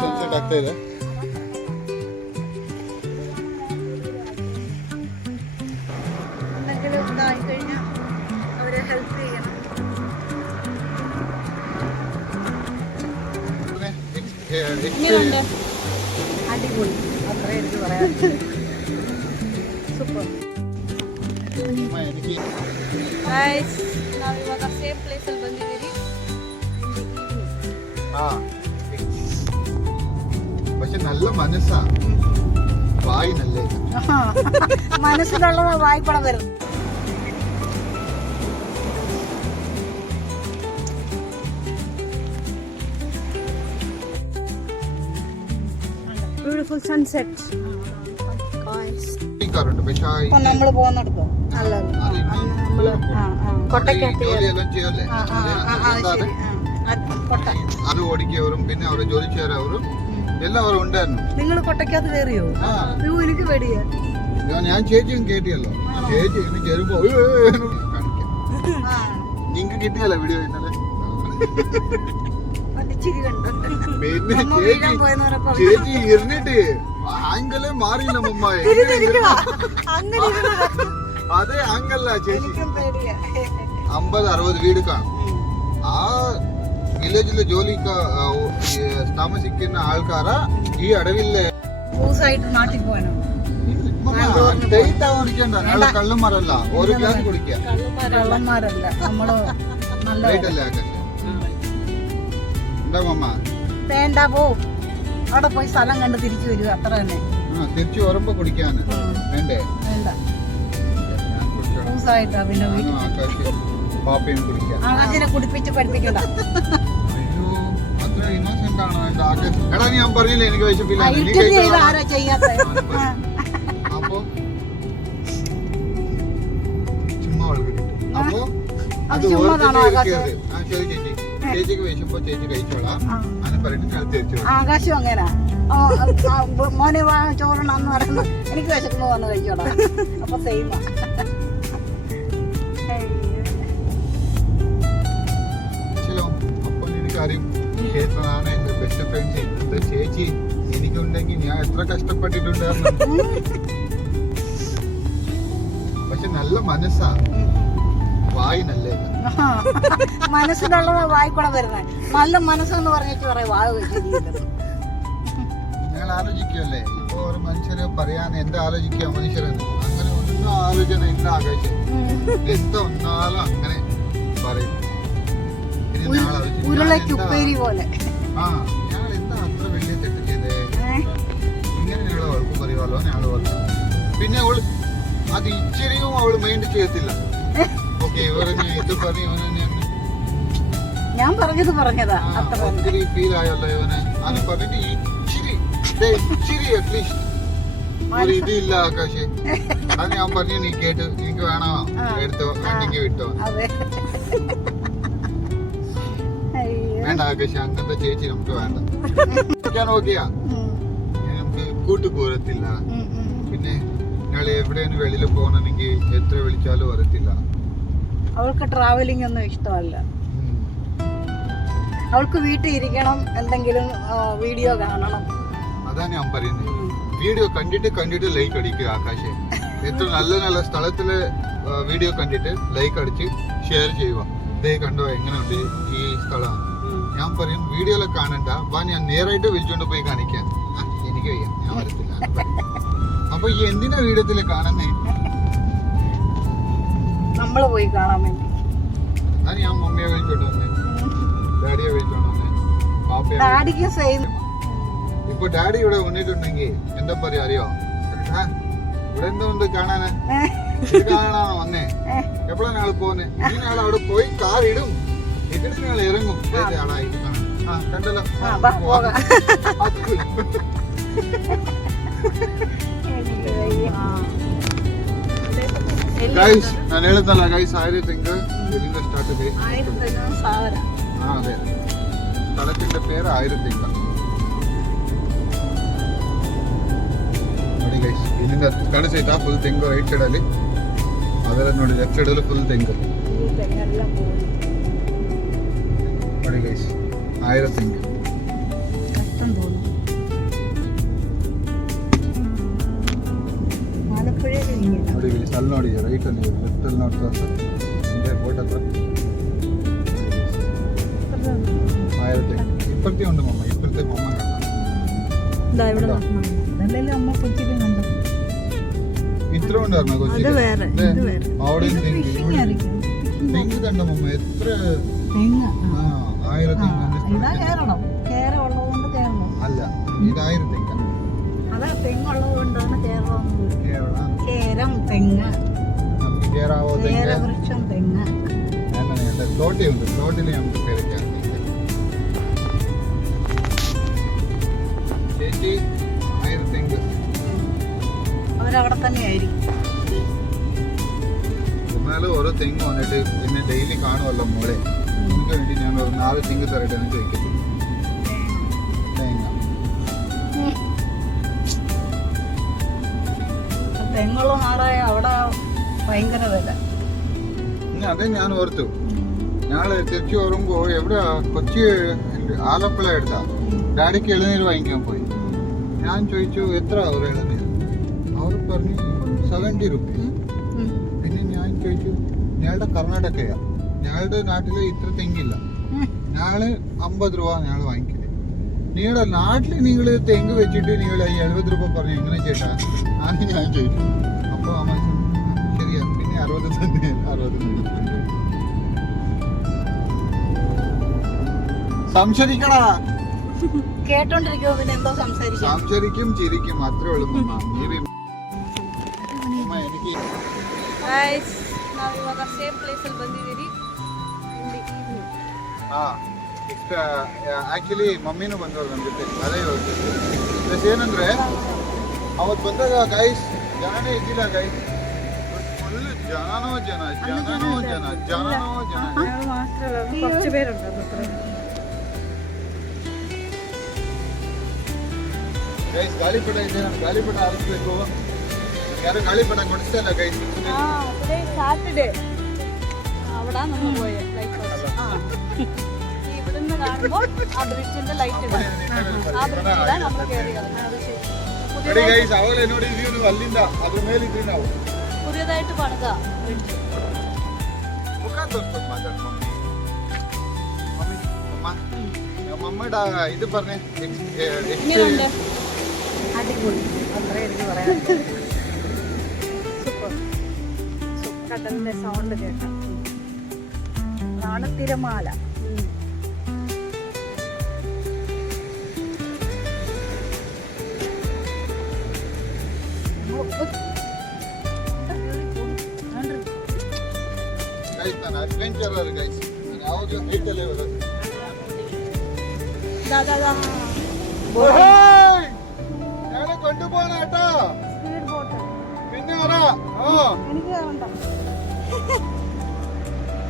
Sunset ಆಗ್ತಾ ಇದೆ. അവരെ ഹെൽപ്പ് ചെയ്യണം. അടിപൊളി, അത്രേ എനിക്ക് പറയാം. ಸೂಪರ್. ಗೈಸ್, ನಾವು ಇವಾಗ ಸೇಮ್ ಪ್ಲೇಸ್ ಅಲ್ಲಿ ಬಂದಿದ್ದೀವಿ. പക്ഷെ നല്ല മനസ്സാ, വായി നല്ല മനസ്സിലുള്ള വായി കൂടെ വരും. Beautiful sunset. നമ്മള് പോകുന്നിടത്തോ അത് ഓടിക്കവരും പിന്നെ അവരെ ജോലി ചെയ്യാറവരും എല്ലാവരും ഉണ്ടായിരുന്നു. നിങ്ങൾ കൊട്ടക്കകത്ത് കയറിയോ? എനിക്ക് പേടിയാ. ഞാൻ ചേച്ചിയും കേട്ടിയല്ലോ. ചേച്ചി ഇനി കയറുമ്പോ നിങ്ങക്ക് കിട്ടിയല്ലോ വീഡിയോ ഇന്നലെ. ചേച്ചി ഇരുന്നിട്ട് ആംഗലേ മാറിയില്ല മുമ്പായി. അതെ ആംഗല്ല ചേച്ചി. 50-60 വീട് കാണും. ആ വില്ലേജിലെ ജോലി താമസിക്കുന്ന ആൾക്കാരാ ഈ അടവിലെ നാട്ടിൽ പോകാനോ? കള്ളുമാരല്ല, ഓരോ ഗ്ലാസ് കുടിക്കുക. കള്ളന്മാരല്ല, നമ്മള് എന്താ മമ്മ വേണ്ട, പോ അവിടെ പോയി സ്ഥലം കണ്ട് തിരിച്ചു വരിക, അത്ര തന്നെ. തിരിച്ചു വരുമ്പോ കുടിക്കാന് വേണ്ടേ? വേണ്ട, ദിവസമായിട്ടാ പിന്നെ പാപ്പയും കുടിക്കാം. ആകാശിനെ കുടിപ്പിച്ച് പഠിപ്പിക്കണ്ട. അയ്യോ, അത്ര ഇന്നോസെന്റ് ആണോ എന്റെ ആകാശം? എടാ ഞാൻ പറഞ്ഞില്ലേ എനിക്ക് വിശപ്പില്ല. ആരാ ചെയ്യാത്ത? അപ്പൊ ചുമ്മാ അപ്പൊ അത് ചേച്ചിക്ക് വിശപ്പോ ചേച്ചി കഴിച്ചോളാം എന്ന് പറഞ്ഞിട്ട് ഞാൻ തിരിച്ചു. ആകാശം അങ്ങനെ മോനെ ചോറണെന്ന് പറയുമ്പോ എനിക്ക് വിശക്കുമ്പോ വന്ന് കഴിച്ചോളാം. അപ്പൊ സെയിം. അപ്പൊ എനിക്കറിയും ചേട്ടനാണ് എന്റെ ബെസ്റ്റ് ഫ്രണ്ട്സ്. ഇന്നത്തെ ചേച്ചി എനിക്കുണ്ടെങ്കിൽ ഞാൻ എത്ര കഷ്ടപ്പെട്ടിട്ടുണ്ടായിരുന്നു. പക്ഷെ നല്ല മനസ്സാ, വായി നല്ലേ. മനസ്സിലുള്ള വായി കൂടെ വരുന്നത്. നല്ല മനസ്സെന്ന് പറഞ്ഞിട്ട് പറയാം വായ വെച്ചിരിക്കുന്നത്. നിങ്ങൾ ആലോചിക്കുമല്ലേ, ഇപ്പൊ ഒരു മനുഷ്യരെ പറയാൻ എന്താ ആലോചിക്കുക മനുഷ്യരെന്ന്? അങ്ങനെ ഒന്നും ആലോചന ഇല്ല ആകാശം. എന്താ ഒന്നാലും അങ്ങനെ പറയും. ഉരുളക്കുപ്പേരി പോലെ. ഞങ്ങൾ എന്താ അത്ര വലിയ തെറ്റ് ചെയ്തേ? ഇങ്ങനെ ഞങ്ങളെ വഴക്ക് പറയുമല്ലോ ഞങ്ങൾ പറഞ്ഞു. പിന്നെ അവള് അത് ഇച്ചിരിയും അവള് മൈൻഡ് ചെയ്യത്തില്ല. ഓക്കെ, ഇവരെ ഇത് പറഞ്ഞു ഞാൻ പറഞ്ഞത് പറഞ്ഞതാ. ഒത്തിരി ഫീൽ ആയല്ലോ ഇവനെ. അത് പറഞ്ഞിട്ട് ഇച്ചിരി അറ്റ്ലീസ്റ്റ് ഒരു ഇതില്ല ആകാശ്. അത് ഞാൻ പറഞ്ഞു, നീ കേട്ട് എനിക്ക് വേണോ എടുത്തോ, വേണ്ടെങ്കിൽ വിട്ടോ. വേണ്ട ആകാശ്, അങ്ങനത്തെ ചേച്ചി നമുക്ക് വേണ്ട. ഓക്കെയാ, നമുക്ക് കൂട്ടുകൂരത്തില്ല. പിന്നെ ഞങ്ങൾ എവിടെയാണ് വെളിയിൽ പോകണമെങ്കിൽ എത്ര വിളിച്ചാലും വരത്തില്ല. അവൾക്ക് ട്രാവലിംഗ് ഒന്നും ഇഷ്ടമല്ല. അവൾക്ക് വീട്ടിൽ ഇരിക്കണം, എന്തെങ്കിലും വീഡിയോ കാണണം. അതാ ഞാൻ പറയുന്നത്. വീഡിയോ കണ്ടിട്ട് ലൈക്ക് അടിക്കുക ആകാശ്. എത്ര നല്ല നല്ല സ്ഥലത്തിലെ വീഡിയോ കണ്ടിട്ട് ലൈക്ക് അടിച്ച് ഷെയർ ചെയ്യുക. ഇതേ കണ്ടോ എങ്ങനെയുണ്ട് ഈ സ്ഥലം. ഞാൻ പറയും വീഡിയോയിലെ കാണണ്ട, വാ ഞാൻ നേരായിട്ട് വിളിച്ചോണ്ട് പോയി കാണിക്കാൻ. എനിക്ക് വയ്യ, ഞാൻ വരത്തില്ല. അപ്പൊ ഈ എന്തിനാ വീഡിയോത്തില് കാണുന്നേ? നമ്മള് പോയി കാണാൻ വേണ്ടി. അതാണ് ഞാൻ മമ്മിയെ വിളിച്ചോണ്ട് വന്നേ, ഡാഡിയെ വിളിച്ചോണ്ട് വന്നേ, പാപ്പയെ. ഇപ്പൊ ഡാഡി ഇവിടെ വന്നിട്ടുണ്ടെങ്കിൽ എന്താ പറയാ അറിയോ? ഇവിടെ എന്തുകൊണ്ട് കാണാന്? കാണാണോ വന്നേ? എപ്പോഴാണ് ഞങ്ങൾ പോന്നെ? ഇനി ഞങ്ങൾ അവിടെ പോയി കാറിടും, ഇട്ടിട്ട് ഞങ്ങൾ ഇറങ്ങും. ആളായി കണ്ടല്ലോ. ಗೈಸ್ ನಾನು ಹೇಳಿದ್ನಲ್ಲ ಗೈಸ್, 1000 ತಿಂಗಳು ಎಲ್ಲಿಂದ ಸ್ಟಾರ್ಟ್ ಇದೆ? 1000. ಅದೇ ಸ್ಥಳത്തിന്റെ പേര് 1000 ತಿಂಗಳು. ನೋಡಿ ಗೈಸ್, ಇಲ್ಲಿಂದ ಕಾಣಿಸೈತಾ ಫುಲ್ ತೆಂಗು ರೈಟ್ ಸೈಡ್ ಅಲ್ಲಿ. ಅದರ ನೋಡಿ ಲೆಫ್ಟ್ ಸೈಡ್ ಅಲ್ಲಿ ಫುಲ್ ತೆಂಗು. ನೋಡಿ ಗೈಸ್, 1000 ತೆಂಗು. ആണെന്ന് തോന്നുന്നു. ആലപ്പുഴയിൽ ഇങ്ങനെ ನೋಡಿ ಇಲ್ಲಿ ಸಲ್ ನೋಡಿ ರೈಟ್ ಅಲ್ಲಿ ಲೆಫ್ಟ್ ಅಲ್ಲಿ ನೋಡ್ತಾ ಹಿಂದೆ ಬೋಟ್ ಹತ್ರ ಇಪ್ಪತ್ತೇ ಉಂಟು ಮಮ್ಮ ಇಪ್ಪತ್ತೇ ಮಮ್ಮ അതല്ലേ അമ്മ കൊച്ചിയിൽ കണ്ടു. ഇത്ര ഉണ്ടായിരുന്നു കൊച്ചി അത് വേറെ, ഇത് വേറെ. അവിടെ ഫിഷിംഗ് ആയിരിക്കും. തെങ്ങ് കണ്ട മമ്മ എത്ര തെങ്ങ്. ആ 1000 തെങ്ങ് ഇതാ കേരളം. കേര ഉള്ളതുകൊണ്ട് കേരളം. അല്ല ഇത് 1000 തെങ്ങ് അതാ തെങ്ങുള്ളത് കൊണ്ടാണ് കേരളം. കേരള കേരം തെങ്ങ്, നമുക്ക് കേറാവോ തെങ്ങ് കേരവൃക്ഷം തെങ്ങ്. അങ്ങനെയുണ്ട് ഫ്ലോട്ടി ഉണ്ട് ഫ്ലോട്ടിൽ നമുക്ക് കയറിക്കാം ചേച്ചി 1000 തെങ്ങ് അവരവിടെ തന്നെ ആയിരിക്കും. എന്നാലും ഓരോ തെങ്ങ് വന്നിട്ട് പിന്നെ ഡെയിലി കാണുമല്ലോ മോളെ എനിക്ക് വേണ്ടി ഞാൻ ഒരു 4 തെങ്ങ് തരട്ടെന്ന് ചോദിക്കട്ടെ തേങ്ങ തെങ്ങുള്ള നാടായ അവിടെ ഭയങ്കര വില. അതെ ഞാൻ ഓർത്തു ഞാള് തിരിച്ചു വരുമ്പോ എവിടെ കൊച്ചി ആലപ്പുഴ എടുത്താ ഡാഡിക്ക് ഇളനീര് വാങ്ങിക്കാൻ പോയി. ഞാൻ ചോദിച്ചു എത്ര ഒരു ഇളനീര്, അവർ പറഞ്ഞു 70 റുപ്പീസ്. പിന്നെ ഞാൻ ചോദിച്ചു ഞങ്ങളുടെ കർണാടകയാ, ഞങ്ങളുടെ നാട്ടില് ഇത്ര തെങ്ങില്ല, ഞങ്ങള് 50 രൂപ ഞങ്ങൾ വാങ്ങിക്കില്ലേ, നിങ്ങളുടെ നാട്ടില് നിങ്ങൾ തെങ്ങ് വെച്ചിട്ട് നിങ്ങൾ 70 രൂപ പറഞ്ഞു എങ്ങനെ ചേട്ടാ ആണ് ഞാൻ ചോദിച്ചു. അപ്പൊ അമ്മ ശരിയാ പിന്നെ 60 തന്നെ 60 സംശയിക്കടാ കേട്ടോണ്ടിരിക്കുമ്പോ പിന്നെ എന്തോ സംസാരിക്കാം. സംശയിക്കും ചിരിക്കും അത്രേ ഉള്ളൂ മമ്മ. എനിക്ക് ನಾವಿವಾಗ ಸೇಮ್ ಪ್ಲೇಸಲ್ಲಿ ಬಂದಿದ್ದೀರಿ. ಆಕ್ಚುಲಿ ಮಮ್ಮಿನೂ ಬಂದವ್ರು ನಮ್ಮ ಜೊತೆ ಅದೇ ಹೇಳ್ತಿದ್ದೆ. ಪ್ಲಸ್ ಏನಂದ್ರೆ ಅವತ್ತು ಬಂದಾಗ ಗೈಸ್ ಜನನೇ ಇದ್ದಿಲ್ಲ ಗೈಸ್, ಫುಲ್ ಜನನೋ ಜನ ಜನನೋ ಜನ ಜನನೋ ಜನ. കുറച്ച് പേരുണ്ട്. ಗೈಸ್ ಗಾಳಿಪಟ ಇದೆ, ನಾನು ಗಾಳಿಪಟ ಹಾರಿಸ್ಬೇಕು. ಯಾರು ಗಾಳಿಪಟ ಕೊಡಿಸ್ತಾ ಇಲ್ಲ ಗೈಸ್. സാറ്റർഡേ അവിടെ നമ്മൾ പോയത് ഇവിടുന്ന് കാണുമ്പോൾ ആ ബ്രിഡ്ജിന്റെ ലൈറ്റ് ഇടാം. ആ ബ്രിഡ്ജിലാണ് നമ്മൾ കയറിയത്. ಗೈಸ್ ಅವಾಗಲೇ ನೋಡಿದ್ವಿ ನೀವು ಅಲ್ಲಿಂದ ಅದ್ರ ಮೇಲೆ ಇದ್ವಿ ನಾವು. പുതിയതായിട്ട് പണിത ബ്രിഡ്ജ്. ಮುಖ ತೋರಿಸ್ಬೇಕು ಮಾತಾಡ್ಕೊಂಡು മമ്മയുടെ ഇത് പറഞ്ഞേ അടിപൊളി അത്രേ എനിക്ക് പറയാം. സൂപ്പർ. കടലിന്റെ സൗണ്ട് കേൾക്കാം. അതാണ് തിരമാല. ಗೈಸ್ ನಾನು ಅಡ್ವೆಂಚರರ್ ಗೈಸ್, ನಾನು ಯಾವಾಗಲೂ ಹೈಟಲ್ಲೇ ಬರೋದು. ഞങ്ങളെ കൊണ്ടുപോകണ കേട്ടോ. സ്പീഡ് ബോട്ട് പിന്നെ വരാ. എനിക്ക് വേണ്ട.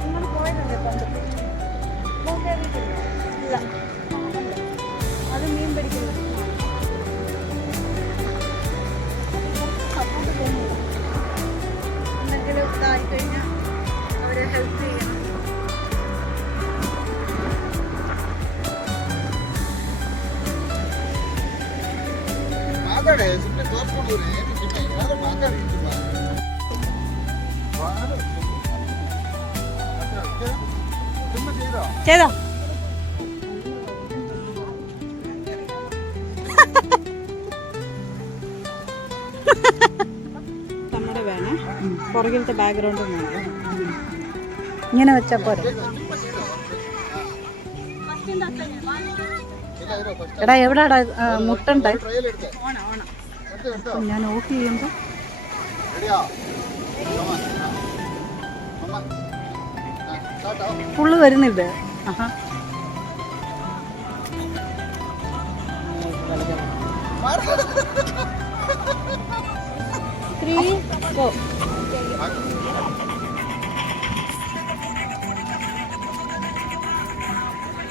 നിങ്ങൾ പോയിട്ടുണ്ട് പണ്ട്? ഇല്ല, അത് മീൻ പിടിക്കുന്നത്. സപ്പോർട്ട് തോന്നില്ല. എന്തെങ്കിലും ഇതായിക്കഴിഞ്ഞാൽ അവരെ ഹെൽപ്പ് ചെയ്യണം. ಮಾತಾಡೆ ಸುಮ್ಮನೆ ತೋರ್ಸ್ಕೊಂಡು ಏನು ಸುಮ್ಮನೆ ಏನಾದ್ರು ಮಾತಾಡಿ ತುಂಬ ചെയ്തോ ചെയ്തോ നമ്മുടെ വേണേ പുറകിലത്തെ ബാക്ക്ഗ്രൗണ്ട് വേണം. ഇങ്ങനെ വെച്ചാൽ പോരെ. എടാ എവിടാടാ മുട്ടണ്ടേ? ഞാൻ ഓഫ് ചെയ്യുമ്പോ ഫുള്ള് വരുന്നില്ല. ആഹാ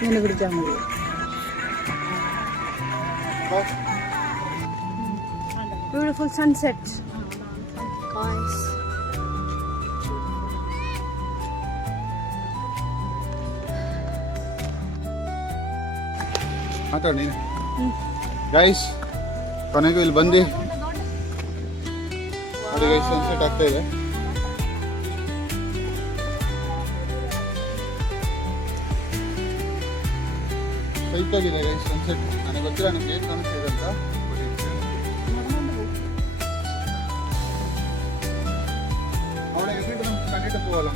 ഇങ്ങനെ പിടിച്ചാൽ മതി. Beautiful sunset, guys. ಮಾತಾಡಿ ನೀನು. ಗೈಸ್ ಕೊನೆಗೂ ಇಲ್ಲಿ ಬಂದು ನೋಡಿ ಗೈಸ್ ಸನ್ಸೆಟ್ ಆಗ್ತಾ ಇದೆ. ಸೈತಾಗಿದೆ ಗೈಸ್ ಸನ್ಸೆಟ್. ನನಗೆ ಗೊತ್ತಿಲ್ಲ ನಿಮ್ಗೆ ಏನು ಕಾಣಿಸ್ತಿದೆ ಅಂತ. അവിടെ എങ്ങോട്ട് നമുക്ക് കണ്ടിട്ട് പോകാലോ?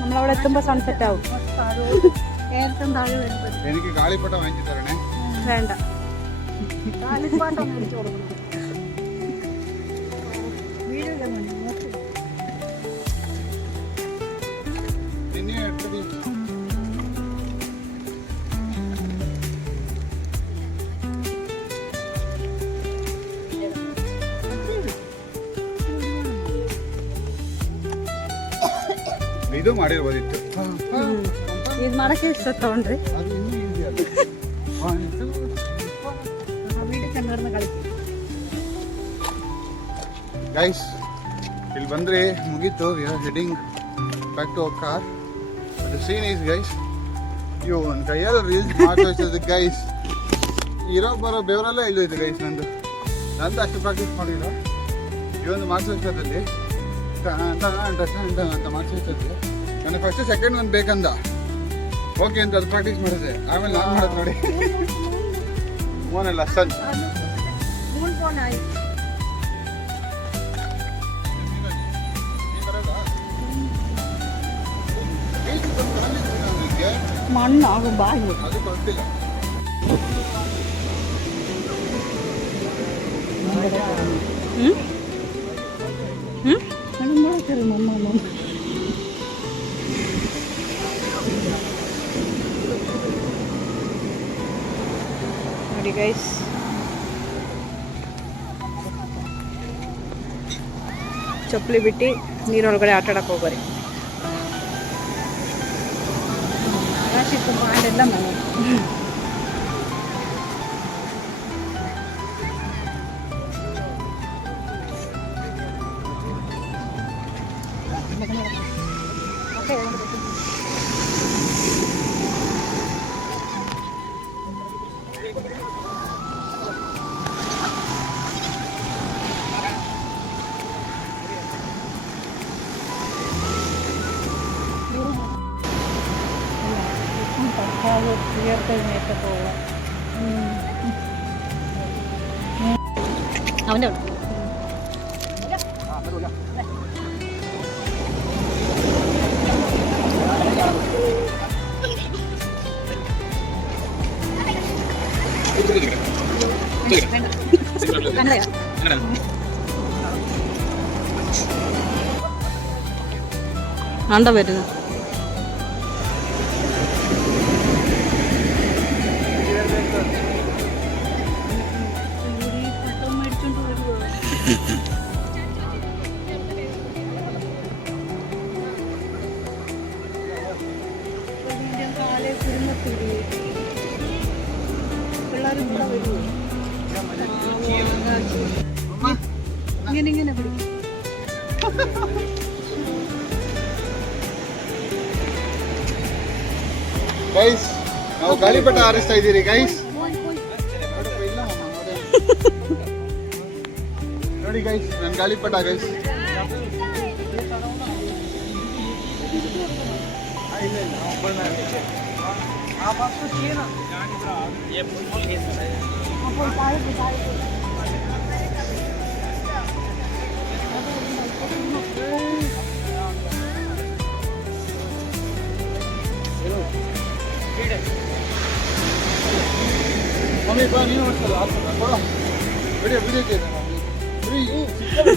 നമ്മളവിടെ എത്തുമ്പോ സൺസെറ്റ് ആവും. എനിക്ക് കാളിപ്പട്ട വാങ്ങിച്ചു തരണേ. വേണ്ട. നിന്നെ എടുത്തത് ಇದು ಮಾಡಿರ್ಬೋದಿತ್ತು. ಇದು ಮಾಡಕ್ಕೆ ಇಷ್ಟ ತಗೊಂಡ್ರಿ. ಅದು ಇನ್ನೂ ಈಸಿ ಅಲ್ಲ. ಗೈಸ್ ಇಲ್ಲಿ ಬಂದ್ರೆ ಮುಗೀತು. We are heading back to our car. The scene is guys ಇವು ಒಂದು ಕೈಯಲ್ಲಿ ರೀಲ್ಸ್ ಮಾಡ್ತಾ ಗೈಸ್. ಇರೋ ಬರೋ ಬೆವರೆಲ್ಲ ಇಲ್ಲೈತೆ ಗೈಸ್. ನಂದು ಅಷ್ಟು ಪ್ರಾಕ್ಟೀಸ್ ಮಾಡಿಲ್ಲ. ಈ ಒಂದು ಮಾರ್ಕ್ಸೋತ್ಸವದಲ್ಲಿ ಅಂತ ಮಾರ್ಕ್ಸೋತ್ಸವದಲ್ಲಿ ನನಗೆ ಫಸ್ಟ್ ಸೆಕೆಂಡ್ ಒಂದು ಬೇಕಂದ. ಓಕೆ ಅಂತ ಅದು ಪ್ರಾಕ್ಟೀಸ್ ಮಾಡಿದೆ. ಆಮೇಲೆ ನಾನು ಮಾಡೋದು ನೋಡಿ ಫೋನೆಲ್ಲ ಸನ್ മണ്ണാകും ബാഗ്. അത് കുഴപ്പമില്ല. ನೋಡಿ ಗೈಸ್, ಚಪ್ಪಲಿ ಬಿಟ್ಟು ನೀರೊಳಗಡೆ ಆಟ ಆಡಕ್ಕೆ ಹೋಗ್ಬರಿ. ಪಾಡೆಲ್ಲ ಮನೆ അവൻ്റെ ആണ്ട വരുന്നത്. ഇങ്ങനെ പിടിക്കും. ಗೈಸ್ ನಾವು ಗಾಳಿಪಟ ಹಾರಿಸ್ತಾ ಇದ್ದೀರಿ ಗೈಸ್. ನೋಡಿ ಗೈಸ್ ನನ್ನ ಗಾಳಿಪಟ ಗೈಸ್. ಮಮ್ಮಿ ಬಾ ನೀನು ಮಾಡ್ತಲ್ಲ ವಿಡಿಯೋ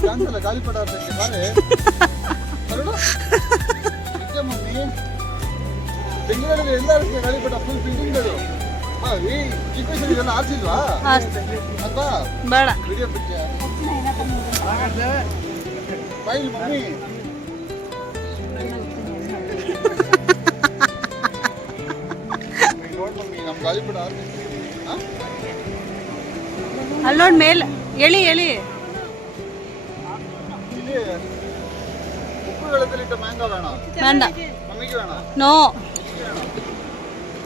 ಕಾಣಿಸಲ್ಲ ಗಾಳಿಪಟ ಹಾರ್ಸಕ್ಕೆ ಬಾರೆ ಹೊರಡು. ನಿಜ ಮಮ್ಮಿ ಬೆಂಗಳೂರಲ್ಲಿ ಎಲ್ಲ ಹಾರಿಸಿದೆ ಗಾಳಿಪಟ ಫುಲ್ ಬಿಲ್ಡಿಂಗ್ ಅದು. ಈ ಚಿಕ್ಕ ವಯಸ್ಸಲ್ಲಿ ಹಾರಿಸಿಲ್ವಾ ಅಲ್ವಾ? ಬೇಡ ವಿಡಿಯೋ ಬಿಟ್ಟು ಬಾಯಿಲ್ ಮಮ್ಮಿ. ನೋಡ್ ಮಮ್ಮಿ ನಮ್ಮ ಗಾಳಿಪಟ ಹಾರಿಸ್ತೀವಿ. ಅಲ್ಲಿ ನೋಡಿ ಮೇಲೆ ಎಳಿ ಎಳಿ. ಇಲ್ಲಿ ಉಪ್ಪು ವೆಳ್ಳದಲ್ಲಿಟ್ಟ ಮ್ಯಾಂಗೋ ಬೇಡ വേണ്ട. ಮಮ್ಮಿಗೆ ಬೇಡ. നോ.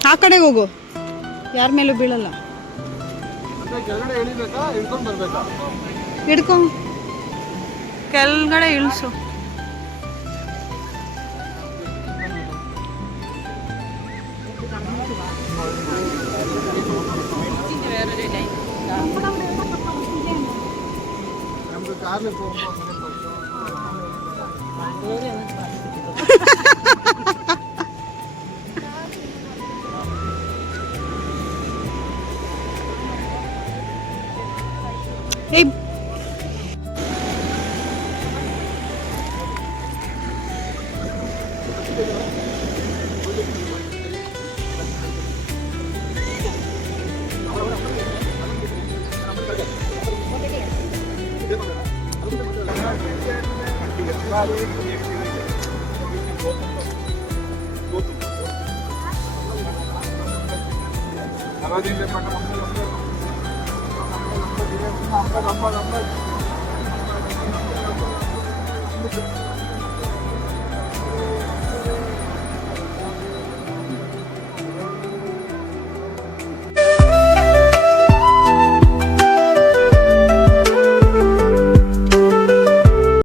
ಆ ಕಡೆಗೆ ಹೋಗು, ಯಾರ ಮೇಲೂ ಬೀಳಲ್ಲ. ಮತ್ತೆ ಕೆಳಗಡೆ ಇಳಿಬೇಕಾ ಇಳ್ಕೊಂಡ್ ಬರ್ಬೇಕಾ? ಹಿಡ್ಕೊ, ಕೆಳಗಡೆ ಇಳಿಸು. ನಮ್ದು ಕಾರ್ಲಿ ಹೋಗ್ಬೋದು. ಏಯ್ Ahora dile para que